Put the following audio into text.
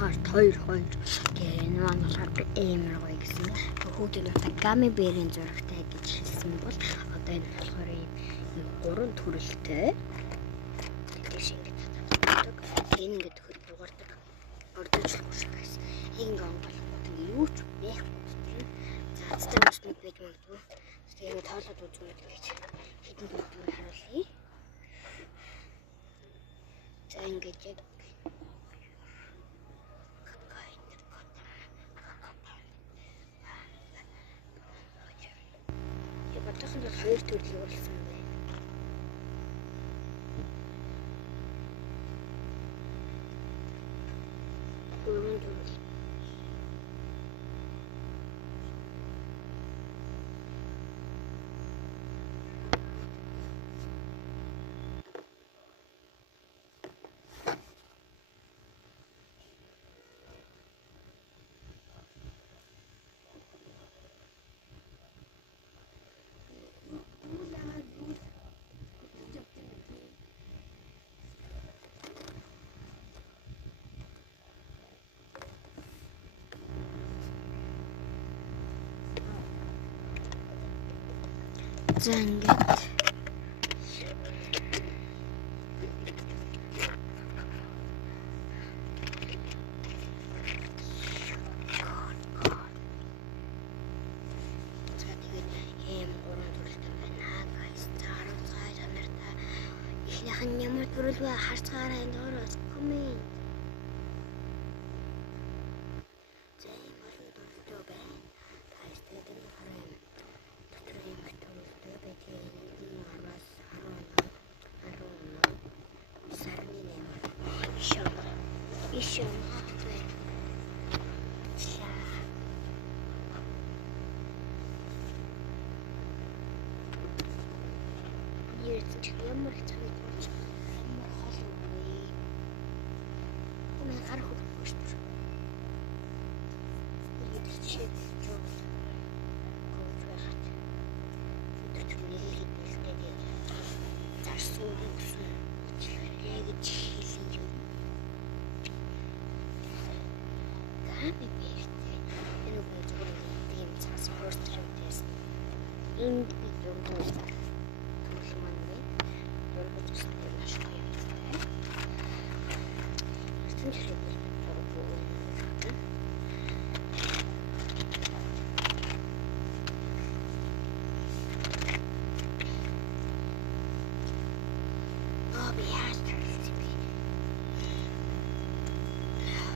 Heart 2. Тэгээ энэ маань болохоор амар гоё гэсэн. Хүүхдийн нутаг Gummy Bear-ийн зурагтай гэж хэлсэн бол одоо энэ болохоор ийм 3 төрөлтэй. Тэгээс ингэж татдаг. Энэ ингэж хөл дугаардаг. Ордочлох шиг байсан. Ингээ онгойлгоод ингээ юу ч байхгүй тийм. За цэцэн усны байж магадгүй. Тэгээ тоолоод үзмээр гэж хэдэн бүгдийг харуулъя. За ингэж яг батхан бол 2 төрлийн болсон байна. Гурван төрөл. За ингээд ямар төрөл вэ харцгаараа энэ доороос коммент. За ямар төрөлтэй байна. Тайлбарт энэ хараа. Дотор юм төрөлтэй байдаг. 10-аас 11 сарны 8. Ишээ. Ямар их цаг болж ямар хол үгүй. Үнэ гар хөлбөж шүү. Тэгээд чишээ жоо. Гоож байхад. Өдөр нэлээд нэлээд зарсан гэсэн. Яг чихэлэн юм. Гамми бэртэй. Энэ үгүй зүгээр тийм цаас постэр юм тест. Энд би дөрөвдөө Thank you.